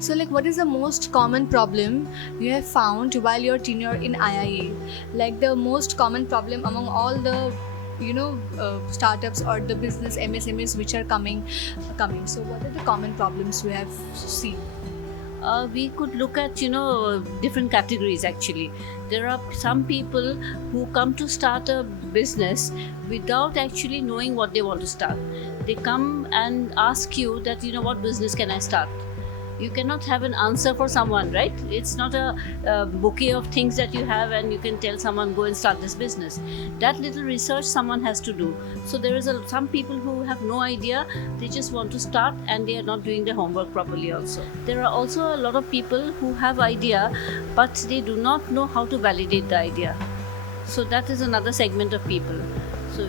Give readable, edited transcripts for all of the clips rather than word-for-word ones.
So, like, what is the most common problem you have found while your tenure in IIA? Like, the most common problem among all the startups or the business MSMEs which are coming. So, what are the common problems you have seen? We could look at different categories. Actually, there are some people who come to start a business without actually knowing what they want to start. They come and ask you that, what business can I start. You cannot have an answer for someone, right? It's not a bouquet of things that you have and you can tell someone, go and start this business. That little research someone has to do. So there is some people who have no idea, they just want to start and they are not doing their homework properly. Also, there are also a lot of people who have idea but they do not know how to validate the idea. So that is another segment of people. So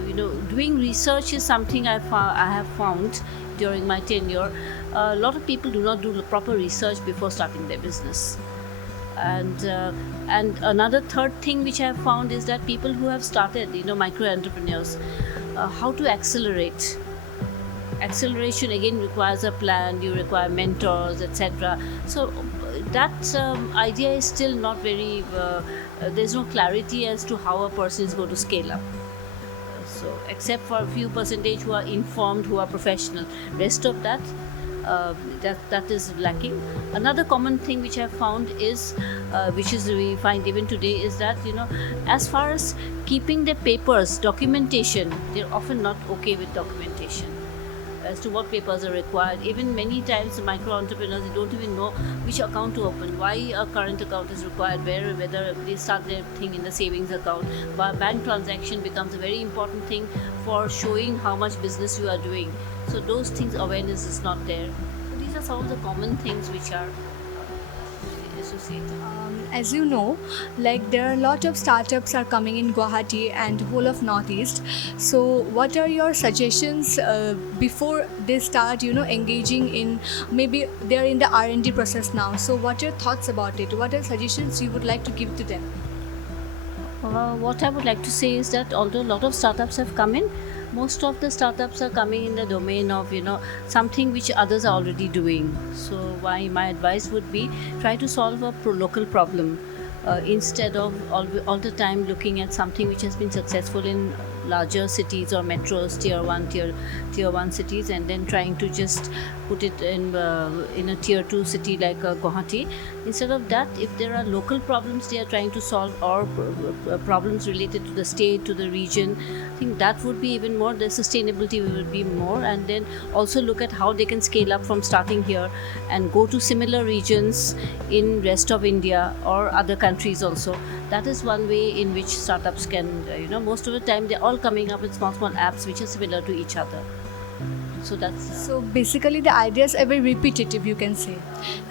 doing research is something I have found during my tenure. A lot of people do not do proper research before starting their business. And another third thing which I have found is that people who have started, micro entrepreneurs, how to accelerate. Acceleration again requires a plan. You require mentors, etc. So that idea is still not very. There's no clarity as to how a person is going to scale up. So except for a few percentage who are informed, who are professional, rest of that is lacking. Another common thing which I have found is, we find even today, is that as far as keeping the papers, documentation, they're often not okay with documentation as to what papers are required. Even many times the micro entrepreneurs, they don't even know which account to open, why a current account is required, whether they start their thing in the savings account. But bank transaction becomes a very important thing for showing how much business you are doing. So those things, awareness is not there. So these are some of the common things which are associated. As you know, like, there are a lot of startups are coming in Guwahati and whole of Northeast. So what are your suggestions before they start engaging in, maybe they're in the R&D process now, so what are your thoughts about it? What are suggestions you would like to give to them? What I would like to say is that although a lot of startups have come in, most of the startups are coming in the domain of something which others are already doing. So my advice would be, try to solve a local problem instead of all the time looking at something which has been successful in larger cities or metros, tier 1 cities, and then trying to just put it in a tier 2 city like Guwahati. Instead of that, if there are local problems they are trying to solve, or problems related to the state, to the region, I think that would be even more, the sustainability will be more. And then also look at how they can scale up from starting here and go to similar regions in rest of India or other countries also. That is one way in which startups can, most of the time they're all coming up with small apps which are similar to each other. So that's So basically the ideas are very repetitive, you can say.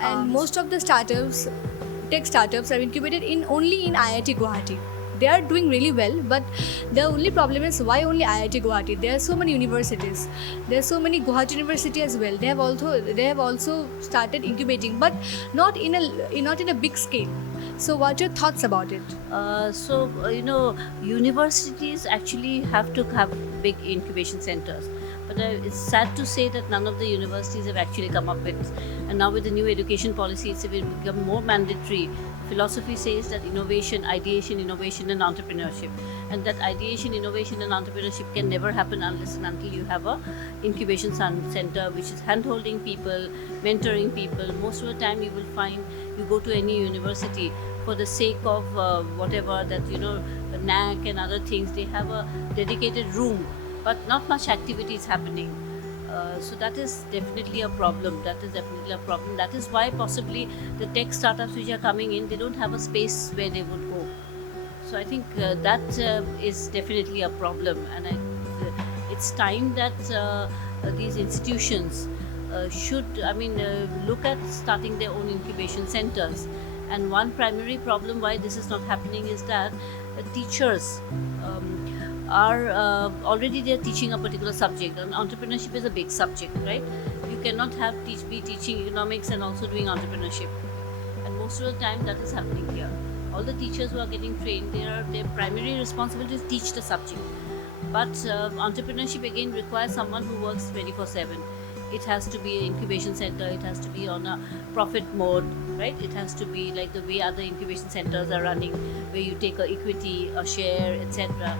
And most of the startups, tech startups, are incubated only in IIT Guwahati. They are doing really well, but the only problem is, why only IIT Guwahati? There are so many universities. There are so many Guwahati University as well. They have also started incubating, but not in a big scale. So what are your thoughts about it? Universities actually have to have big incubation centers. But it's sad to say that none of the universities have actually come up with. And now with the new education policy, it's become more mandatory. Philosophy says that innovation, ideation, innovation and entrepreneurship. And that ideation, innovation and entrepreneurship can never happen unless and until you have a incubation center which is hand-holding people, mentoring people. Most of the time you will find, you go to any university, for the sake of whatever that, NAC and other things, they have a dedicated room, but not much activity is happening. So that is definitely a problem. That is why possibly the tech startups which are coming in, they don't have a space where they would go. So I think that is definitely a problem, and it's time that these institutions should, look at starting their own incubation centers. And one primary problem why this is not happening is that teachers are already they're teaching a particular subject, and entrepreneurship is a big subject, right? You cannot be teaching economics and also doing entrepreneurship, and most of the time that is happening here. All the teachers who are getting trained, their primary responsibility is teach the subject, but entrepreneurship again requires someone who works 24/7, It has to be an incubation center, it has to be on a profit mode, right? It has to be like the way other incubation centers are running, where you take a equity, a share, etc.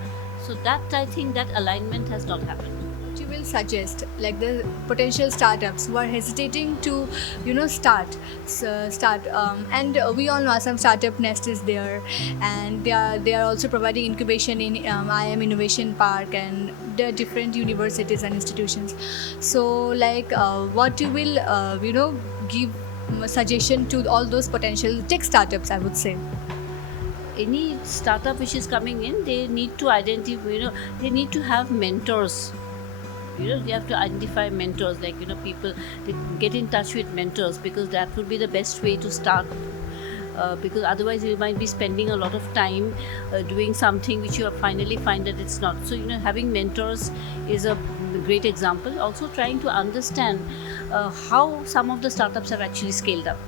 So that, I think, that alignment has not happened. You will suggest like the potential startups who are hesitating to start and we all know some startup nest is there, and they are also providing incubation in IM Innovation Park, and there are different universities and institutions. So like what you will give suggestion to all those potential tech startups, I would say. Any startup which is coming in, they need to identify, they need to have mentors. They have to identify mentors, like people, they get in touch with mentors, because that would be the best way to start. Because otherwise you might be spending a lot of time doing something which you finally find that it's not. So having mentors is a great example. Also trying to understand how some of the startups have actually scaled up.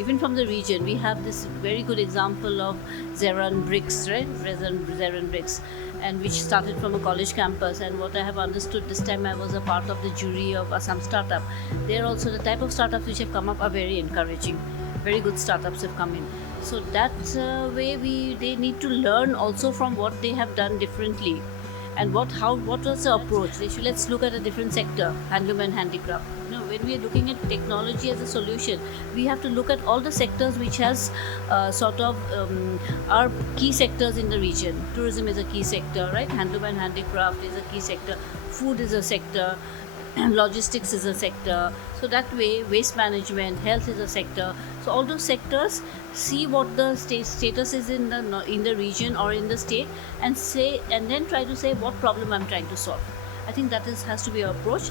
Even from the region, we have this very good example of Zeran Bricks, right? Zeran Bricks, and which started from a college campus. And what I have understood this time, I was a part of the jury of some startup. They're also the type of startups which have come up are very encouraging. Very good startups have come in. So that way, they need to learn also from what they have done differently, and what was the approach. Let's look at a different sector, handloom and handicraft. When we are looking at technology as a solution, we have to look at all the sectors which has are key sectors in the region. Tourism is a key sector, right? Handloom and handicraft is a key sector. Food is a sector. Logistics is a sector. So that way, waste management, health is a sector. So all those sectors, see what the status is in the region or in the state, and then try to say what problem I'm trying to solve. I think that has to be our approach.